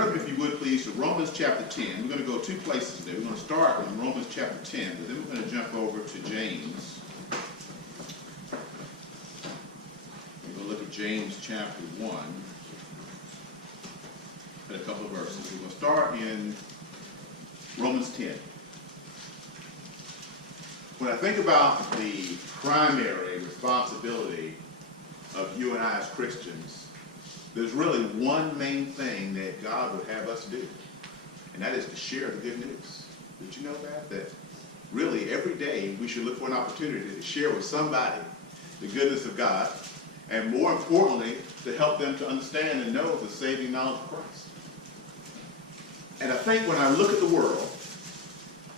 turn up, if you would, please, to Romans chapter 10. We're going to go two places today. We're going to start in Romans chapter 10, but then we're going to jump over to James. We're going to look at James chapter 1 and a couple of verses. We're going to start in Romans 10. When I think about the primary responsibility of you and I as Christians, there's really one main thing that God would have us do, and that is to share the good news. Did you know that? That really every day we should look for an opportunity to share with somebody the goodness of God, and more importantly, to help them to understand and know the saving knowledge of Christ. And I think when I look at the world,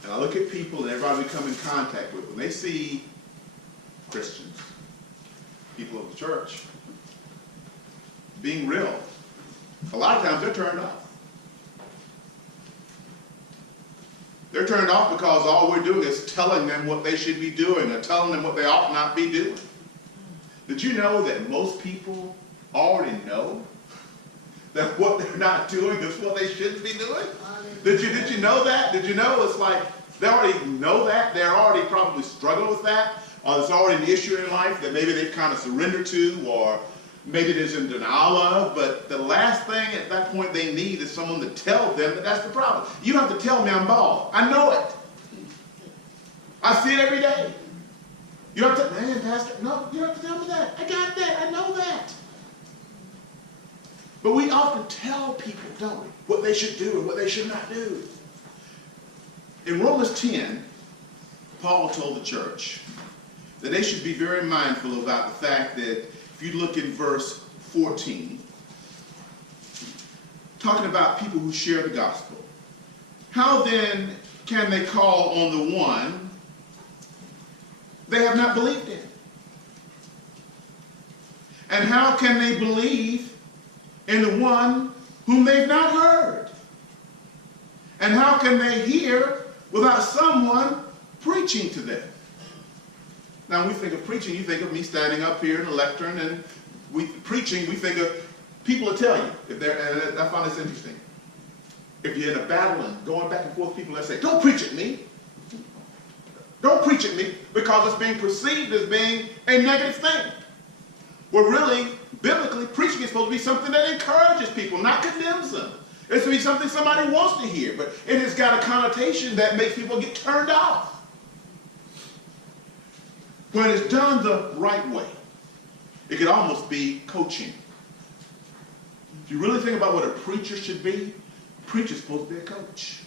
and I look at people and everybody we come in contact with, when they see Christians, people of the church, being real, a lot of times they're turned off. They're turned off because all we're doing is telling them what they should be doing or telling them what they ought not be doing. Did you know that most people already know that what they're not doing is what they should be doing? Did you know that? Did you know it's like they already know that? They're already probably struggling with that. Or it's already an issue in life that maybe they've kind of surrendered to, or maybe there's in denial of, but the last thing at that point they need is someone to tell them that that's the problem. You don't have to tell me I'm bald. I know it. I see it every day. You don't have to, man, Pastor, no, you don't have to tell me that. I got that. I know that. But we often tell people, don't we, what they should do and what they should not do. In Romans 10, Paul told the church that they should be very mindful about the fact that if you look in verse 14, talking about people who share the gospel, how then can they call on the one they have not believed in? And how can they believe in the one whom they've not heard? And how can they hear without someone preaching to them? Now, when we think of preaching, you think of me standing up here in a lectern, and we think of people to tell you. And I find this interesting. If you're in a battle and going back and forth, people that say, don't preach at me. Don't preach at me, because it's being perceived as being a negative thing. Well, really, biblically, preaching is supposed to be something that encourages people, not condemns them. It's to be something somebody wants to hear, but it has got a connotation that makes people get turned off. When it's done the right way, it could almost be coaching. If you really think about what a preacher should be, a preacher's supposed to be a coach.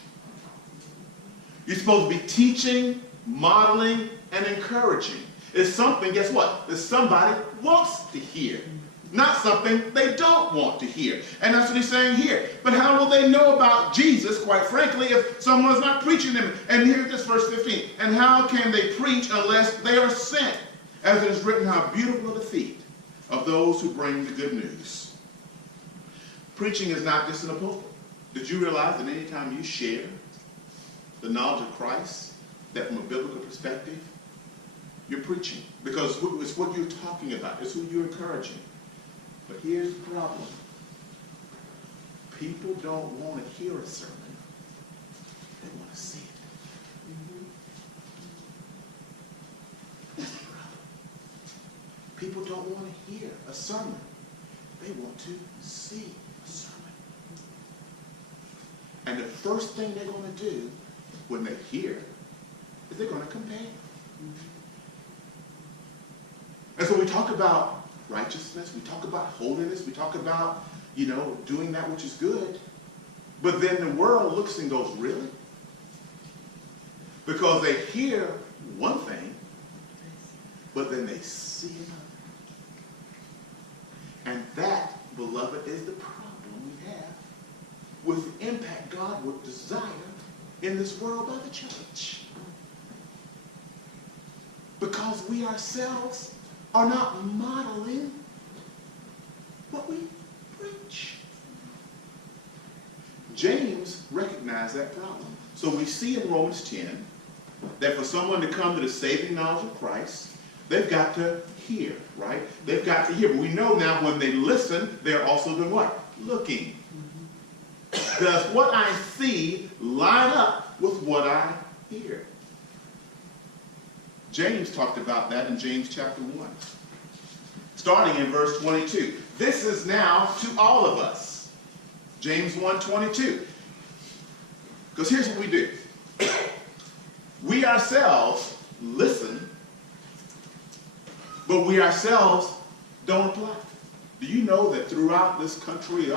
You're supposed to be teaching, modeling, and encouraging. It's something, guess what, that somebody wants to hear, not something they don't want to hear. And that's what he's saying here. But how will they know about Jesus, quite frankly, if someone's not preaching them? And here's this verse 15. And how can they preach unless they are sent? As it is written, how beautiful are the feet of those who bring the good news. Preaching is not just in a pulpit. Did you realize that any time you share the knowledge of Christ, that from a biblical perspective, you're preaching? Because it's what you're talking about. It's who you're encouraging. But here's the problem. People don't want to hear a sermon. They want to see it. That's the problem. People don't want to hear a sermon. They want to see a sermon. And the first thing they're going to do when they hear is they're going to compare. And so we talk about righteousness, we talk about holiness, we talk about, doing that which is good. But then the world looks and goes, really? Because they hear one thing, but then they see another. And that, beloved, is the problem we have with the impact God would desire in this world by the church. Because we ourselves are not modeling what we preach. James recognized that problem. So we see in Romans 10 that for someone to come to the saving knowledge of Christ, they've got to hear, right? They've got to hear. But we know now when they listen, they're also doing what? Looking. Does what I see line up with what I hear? James talked about that in James chapter 1. Starting in verse 22. This is now to all of us. James 1:22. Because here's what we do. We ourselves listen, but we ourselves don't apply. Do you know that throughout this country,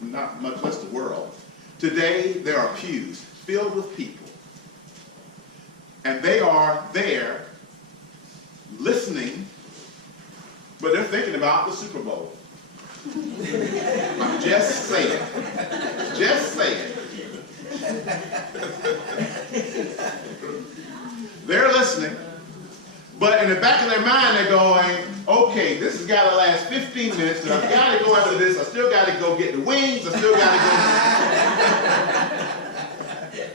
not much less the world, today there are pews filled with people, and they are there listening, but they're thinking about the Super Bowl. I'm just saying. Just saying. They're listening, but in the back of their mind they're going, okay, this has got to last 15 minutes, and I've got to go after this, I still got to go get the wings, I still got to go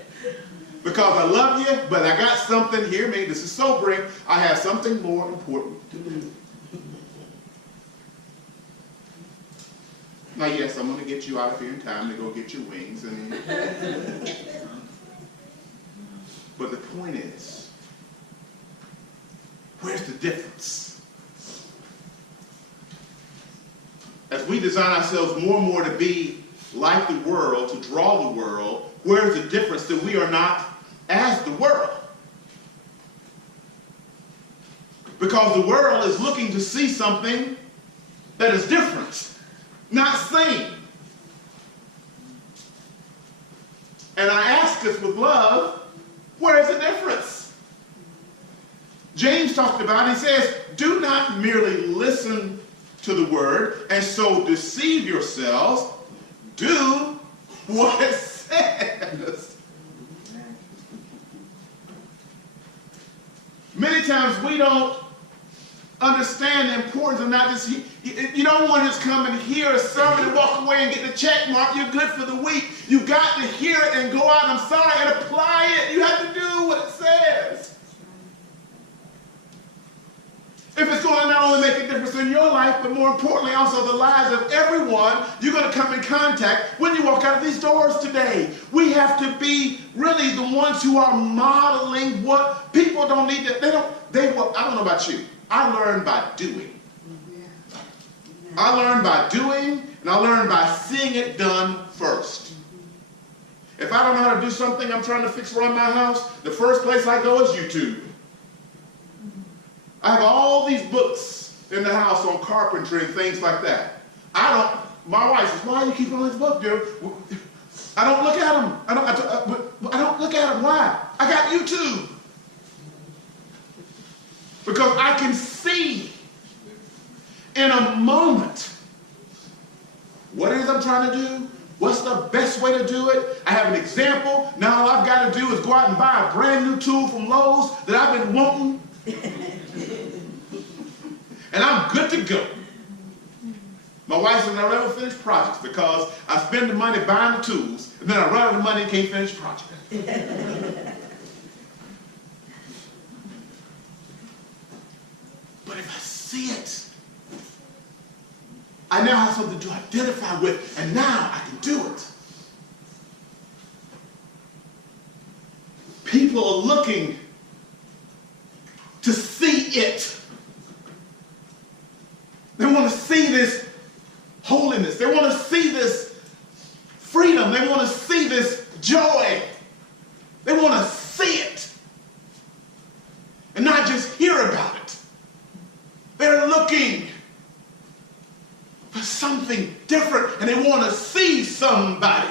because I love you, but I got something, hear me, this is sobering, I have something more important to do. Now yes, I'm going to get you out of here in time to go get your wings, but the point is, where's the difference? As we design ourselves more and more to be like the world, to draw the world, where's the difference that we are not as the world? Because the world is looking to see something that is different, not same. And I ask us with love, where is the difference? James talked about, he says, do not merely listen to the word and so deceive yourselves. Do what it says. Many times we don't understand the importance of not just, you don't want to just come and hear a sermon and walk away and get the check mark. You're good for the week. You've got to hear it and go out, I'm sorry, and apply it. You have to do what it says. If it's going to not only make a difference in your life, but more importantly also the lives of everyone you're going to come in contact when you walk out of these doors today. We have to be really the ones who are modeling what people don't need to, I don't know about you. I learn by doing. I learn by doing, and I learn by seeing it done first. If I don't know how to do something I'm trying to fix around my house, the first place I go is YouTube. I have all these books in the house on carpentry and things like that. My wife says, why do you keep all these books, dear? I don't look at them. I don't look at them. Why? I got YouTube. Because I can see in a moment what it is I'm trying to do, what's the best way to do it. I have an example. Now all I've got to do is go out and buy a brand new tool from Lowe's that I've been wanting. And I'm good to go. My wife says I never finish projects because I spend the money buying the tools, and then I run out of money and can't finish projects. But if I see it, I now have something to identify with, and now I can do it. People are looking to see it. They want to see this holiness. They want to see this freedom. They want to see this joy. They want to see it and not just hear about it. They're looking for something different, and they want to see somebody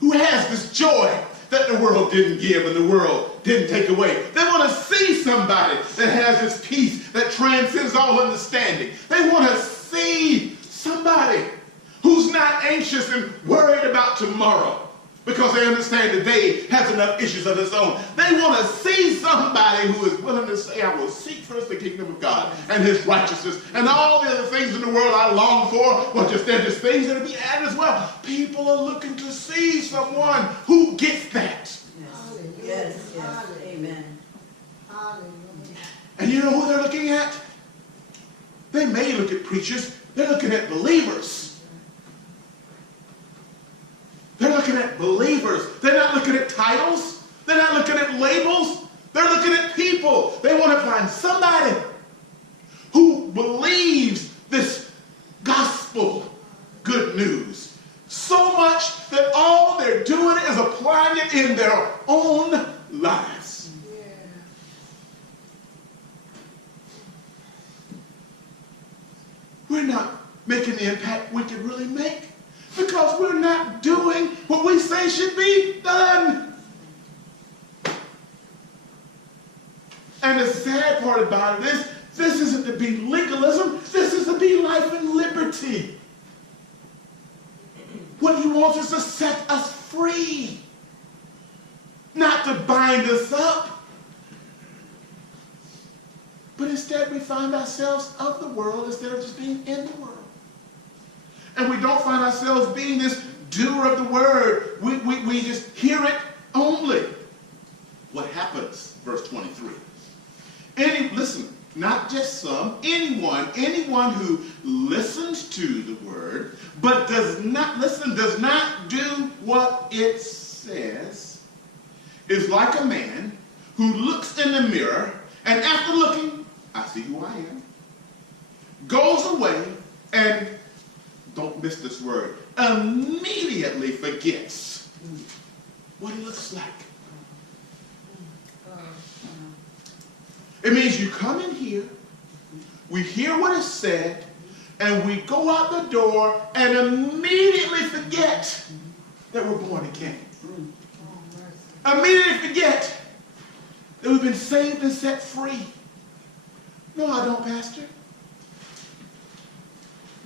who has this joy that the world didn't give and the world didn't take away. They want to see somebody that has this peace that transcends all understanding. They want to see somebody who's not anxious and worried about tomorrow because they understand the day has enough issues of its own. They want to see somebody who is willing to say, I will seek first the kingdom of God and his righteousness, and all the other things in the world I long for, well, they're just things that will be added as well. People are looking to see someone who gets that. Yes, yes, amen. And you know who they're looking at? They may look at preachers, they're looking at believers. looking at believers. They're not looking at titles. They're not looking at labels. They're looking at people. They want to find somebody who believes this gospel good news so much that all they're doing is applying it in their own lives. Yeah. We're not making the impact we could really make because we're not doing what we say should be done. And the sad part about it is, this isn't to be legalism, this is to be life and liberty. What he wants is to set us free, not to bind us up. But instead we find ourselves of the world instead of just being in the world. And we don't find ourselves being this doer of the word. We just hear it only. What happens? Verse 23. Listen, not just some, anyone who listens to the word, but does not listen, does not do what it says, is like a man who looks in the mirror, and after looking, I see who I am, goes away and, don't miss this word, immediately forgets what he looks like. It means you come in here, we hear what is said, and we go out the door and immediately forget that we're born again. Immediately forget that we've been saved and set free. No, I don't, Pastor.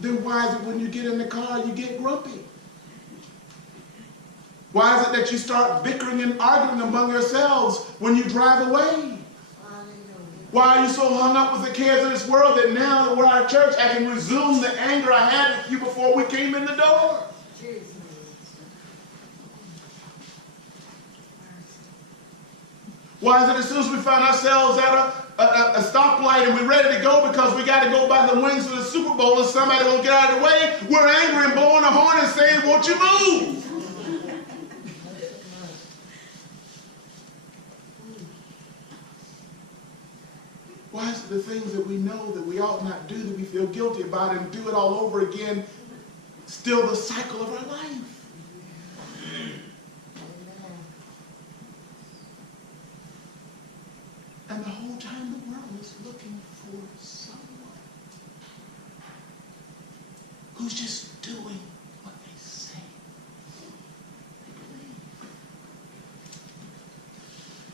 Then why is it when you get in the car you get grumpy? Why is it that you start bickering and arguing among yourselves when you drive away? Why are you so hung up with the cares of this world that now that we're at church, I can resume the anger I had with you before we came in the door? Why is it as soon as we find ourselves at a stoplight and we're ready to go because we got to go by the wings of the Super Bowl and somebody won't get out of the way, we're angry and blowing a horn and saying, won't you move? Why is it the things that we know that we ought not do, that we feel guilty about, and do it all over again, still the cycle of our life? And the whole time the world is looking for someone who's just doing what they say.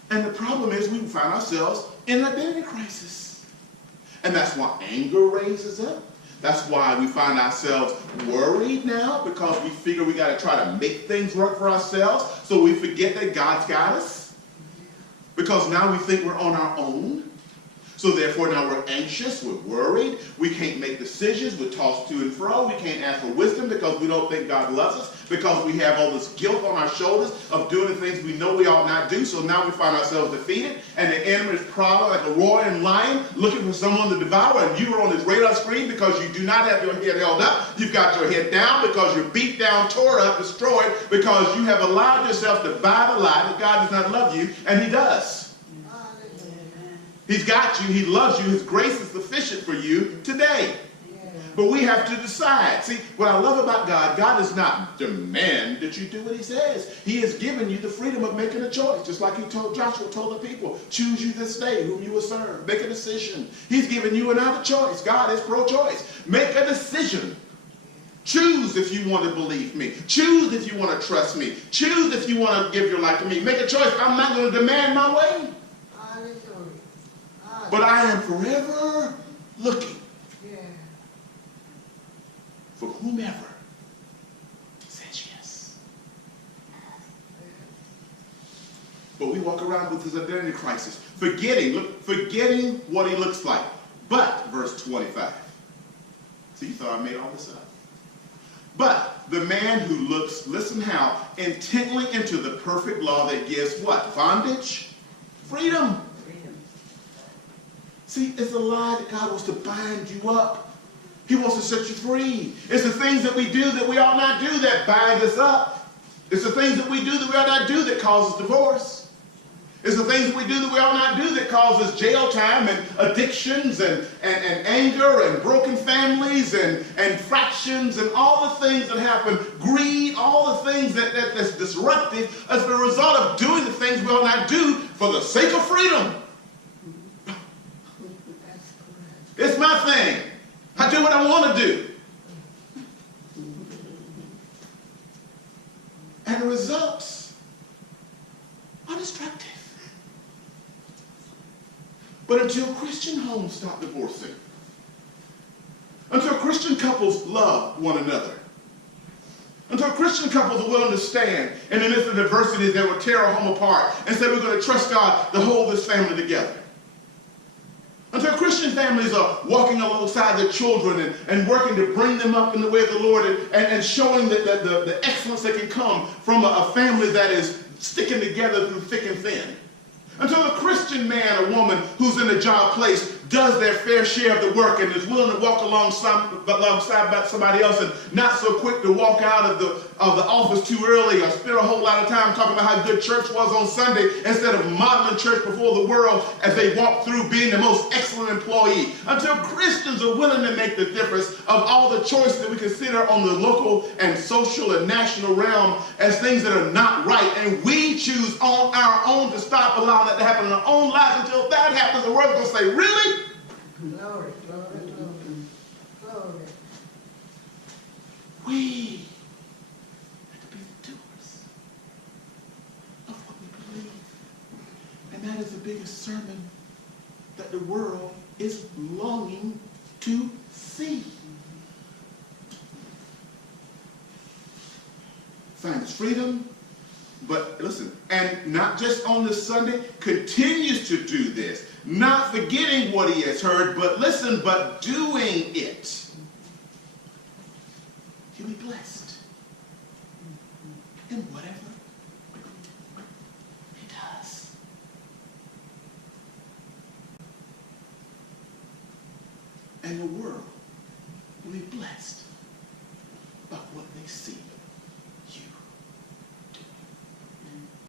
And the problem is we find ourselves in an identity crisis. And that's why anger raises up. That's why we find ourselves worried now, because we figure we got to try to make things work for ourselves, so we forget that God's got us. Because now we think we're on our own. So therefore now we're anxious, we're worried, we can't make decisions, we're tossed to and fro, we can't ask for wisdom because we don't think God loves us, because we have all this guilt on our shoulders of doing the things we know we ought not do. So now we find ourselves defeated, and the enemy is prowling like a roaring lion looking for someone to devour, and you are on his radar screen because you do not have your head held up. You've got your head down because you're beat down, tore up, destroyed, because you have allowed yourself to buy the lie that God does not love you, and he does. He's got you. He loves you. His grace is sufficient for you today. Yeah. But we have to decide. See, what I love about God, God does not demand that you do what he says. He has given you the freedom of making a choice. Just like he told Joshua, told the people, choose you this day whom you will serve. Make a decision. He's given you another choice. God is pro-choice. Make a decision. Choose if you want to believe me. Choose if you want to trust me. Choose if you want to give your life to me. Make a choice. I'm not going to demand my way. But I am forever looking for whomever says yes. But we walk around with this identity crisis, forgetting what he looks like. But, verse 25. See, you thought I made all this up. But the man who looks, listen how, intently into the perfect law that gives what? Bondage? Freedom. See, it's a lie that God wants to bind you up. He wants to set you free. It's the things that we do that we ought not do that bind us up. It's the things that we do that we ought not do that causes divorce. It's the things that we do that we ought not do that causes jail time and addictions and anger and broken families and fractions and all the things that happen, greed, all the things that's disruptive as a result of doing the things we ought not do for the sake of freedom. It's my thing. I do what I want to do. And the results are destructive. But until Christian homes stop divorcing, until Christian couples love one another, until Christian couples are willing to stand in the midst of adversity that will tear a home apart and say we're going to trust God to hold this family together, until Christian families are walking alongside their children and working to bring them up in the way of the Lord and showing the excellence that can come from a family that is sticking together through thick and thin. Until the Christian man or woman who's in a job place does their fair share of the work and is willing to walk alongside somebody else and not so quick to walk out of the office too early or spend a whole lot of time talking about how good church was on Sunday instead of modeling church before the world as they walk through being the most excellent employee. Until Christians are willing to make the difference of all the choice that we consider on the local and social and national realm as things that are not right, and we choose on our own to stop allowing that to happen in our own lives. Until that happens, the world's going to say, really? Glory, glory, glory, glory. We have to be the doers of what we believe. And that is the biggest sermon that the world is longing to see. Finds freedom, but listen, and not just on this Sunday, continues to do this. Not forgetting what he has heard, but listen, but doing it. He'll be blessed in whatever he does. And the world will be blessed by what they see.